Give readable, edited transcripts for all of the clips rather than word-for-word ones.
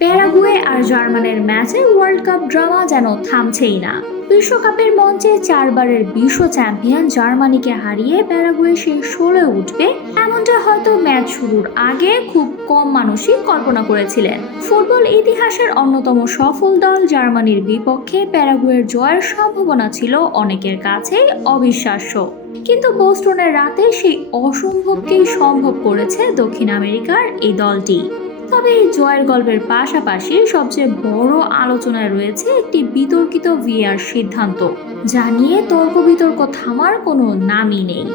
Paraguay আর জার্মানির ম্যাচে world cup drama যেন থামছেই না। বিশ্বকাপের মঞ্চে 4বারের বিশ্ব চ্যাম্পিয়ন জার্মানিকে হারিয়ে প্যারাগুয়ে শেষ 16 উঠবে, এমনটা হয়তো ম্যাচ শুরুর আগে খুব কম মানুষই কল্পনা করেছিলেন। ফুটবল ইতিহাসের অন্যতম সফল দল জার্মানির বিপক্ষে প্যারাগুয়ের জয়ের সম্ভাবনা ছিল অনেকের কাছেই অবিশ্বাস্য। কিন্তু বোস্টনের রাতে সেই অসম্ভবকেই সম্ভব করেছে দক্ষিণ আমেরিকার এই দলটি। তবে এই জয়ের গল্পের পাশাপাশি সবচেয়ে বড় আলোচনায় রয়েছে একটি বিতর্কিত ভিএআর সিদ্ধান্ত, যা নিয়ে তর্ক বিতর্ক থামার কোনো নামই নেই।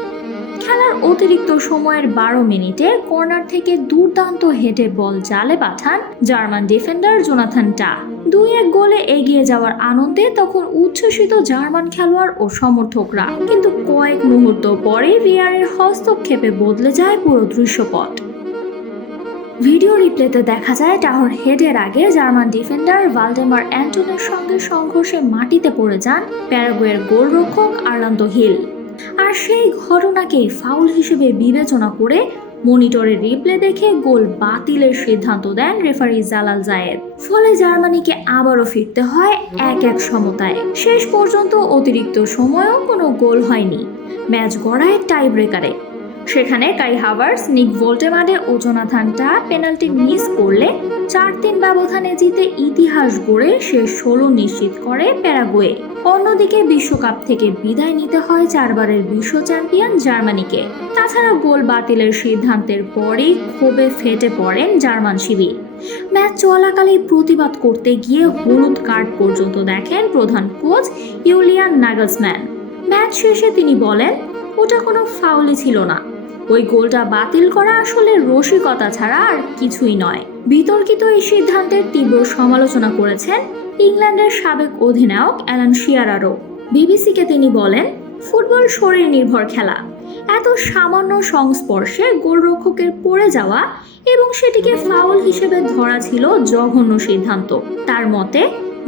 খেলার অতিরিক্ত সময়ের 12 মিনিটে কর্নার থেকে দুর্দান্ত হেডে বল জালে পাঠান জার্মান ডিফেন্ডার জোনাথান টা। 2-1 গোলে এগিয়ে যাওয়ার আনন্দে তখন উচ্ছ্বসিত জার্মান খেলোয়াড় ও সমর্থকরা, কিন্তু কয়েক মুহূর্ত পরে ভিএআর এর হস্তক্ষেপে বদলে যায় পুরো দৃশ্যপট। ভিডিও রিপ্লেতে দেখা যায় টাহর হেডের আগে জার্মান ডিফেন্ডার ভালডেমার অ্যান্টনের সঙ্গে সংঘর্ষে মাটিতে পড়ে যান প্যারাগুয়ের গোলরক্ষক আর্লান্দো হিল। আর সেই ঘটনাকেই ফাউল হিসেবে বিবেচনা করে মনিটরের রিপ্লে দেখে গোল বাতিলের সিদ্ধান্ত দেন রেফারি জালাল জায়েদ। ফলে জার্মানিকে আবারও ফিরতে হয় 1-1 সমতায়। শেষ পর্যন্ত অতিরিক্ত সময়েও কোনো গোল হয়নি, ম্যাচ গড়ায় টাই ব্রেকারে। সেখানে কাই হাভার্টস, নিক ভোল্টেমাডে ও জোনাথান টা পেনাল্টি মিস করলে 4-3 ব্যবধানে জিতে ইতিহাস গড়ে শেষ 16 নিশ্চিত করে প্যারাগুয়ে। অন্যদিকে বিশ্বকাপ থেকে বিদায় নিতে হয় 4বারের বিশ্ব চ্যাম্পিয়ন জার্মানিকে। তাছাড়া গোল বাতিলের সিদ্ধান্তের পরেই ক্ষোভে ফেটে পড়েন জার্মান শিবির। ম্যাচ চলাকালেই প্রতিবাদ করতে গিয়ে হলুদ কার্ড পর্যন্ত দেখেন প্রধান কোচ ইউলিয়ান নাগলসম্যান। ম্যাচ শেষে তিনি বলেন, ওটা কোনো ফাউলই ছিল না, ওই গোলটা বাতিল করা আসলে রসিকতা ছাড়া আর কিছুই নয়। বিতর্কিত এই সিদ্ধান্তের তীব্র সমালোচনা করেছেন ইংল্যান্ডের সাবেক অধিনায়ক অ্যালান শিয়ারারও। বিবিসিকে তিনি বলেন, ফুটবল শরীর নির্ভর খেলা, এত সামান্য সংস্পর্শে গোলরক্ষকের পড়ে যাওয়া এবং সেটিকে ফাউল হিসেবে ধরা ছিল জঘন্য সিদ্ধান্ত। তার মতে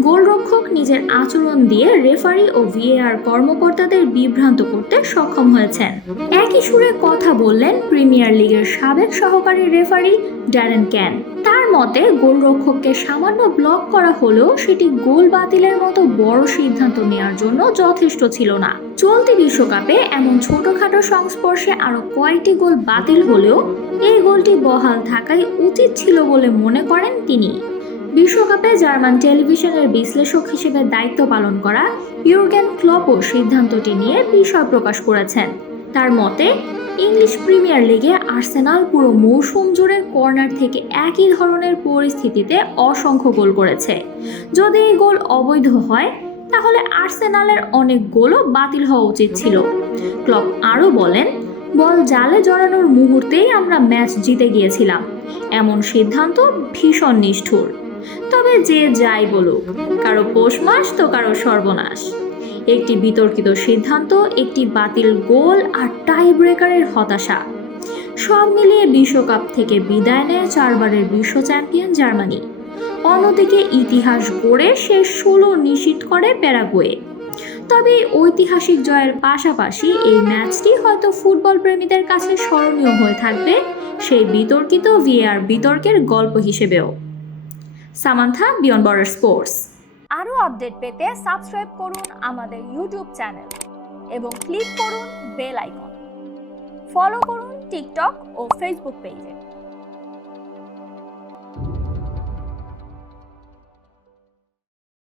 গোলরক্ষক নিজের আচরণ দিয়ে রেফারি ও ভিএআর কর্মকর্তাদের বিভ্রান্ত করতে সক্ষম হয়েছেন। একই সুরে কথা বললেন প্রিমিয়ার লিগের সাবেক সহকারী রেফারি ড্যারেন ক্যান। তার মতে গোলরক্ষককে সামান্য ব্লক করা হলেও সেটি গোল বাতিলের মতো বড় সিদ্ধান্ত নেওয়ার জন্য যথেষ্ট ছিল না। চলতি বিশ্বকাপে এমন ছোটখাটো সংস্পর্শে আরো কয়েকটি গোল বাতিল হলেও এই গোলটি বহাল থাকাই উচিত ছিল বলে মনে করেন তিনি। বিশ্বকাপে জার্মান টেলিভিশনের বিশ্লেষক হিসেবে দায়িত্ব পালন করা ইউর্গেন ক্লপও সিদ্ধান্তটি নিয়ে বিস্ময় প্রকাশ করেছেন। তার মতে ইংলিশ প্রিমিয়ার লিগে আর্সেনাল পুরো মৌসুম জুড়ে কর্নার থেকে একই ধরনের পরিস্থিতিতে অসংখ্য গোল করেছে। যদি এই গোল অবৈধ হয় তাহলে আর্সেনালের অনেক গোলও বাতিল হওয়া উচিত ছিল। ক্লপ আরও বলেন, বল জালে জড়ানোর মুহূর্তেই আমরা ম্যাচ জিতে গিয়েছিলাম, এমন সিদ্ধান্ত ভীষণ নিষ্ঠুর। তবে যে যাই বলুক, কারো পৌষ মাস তো কারো সর্বনাশ। একটি বিতর্কিত সিদ্ধান্ত, একটি বাতিল গোল আর টাই ব্রেকারের হতাশা, সব মিলিয়ে বিশ্বকাপ থেকে বিদায় নেয় 4বারের বিশ্ব চ্যাম্পিয়ন জার্মানি। অন্যদিকে ইতিহাস গড়ে শেষ 16 নিশ্চিত করে প্যারাগুয়ে। তবে ঐতিহাসিক জয়ের পাশাপাশি এই ম্যাচটি হয়তো ফুটবল প্রেমীদের কাছে স্মরণীয় হয়ে থাকবে সেই বিতর্কিত ভিএআর বিতর্কের গল্প হিসেবেও। Samantha, beyond border sports. আরও আপডেট পেতে সাবস্ক্রাইব করুন আমাদের ইউটিউব চ্যানেল এবং ক্লিক করুন বেল আইকন। ফলো করুন টিকটক ও ফেসবুক পেজে।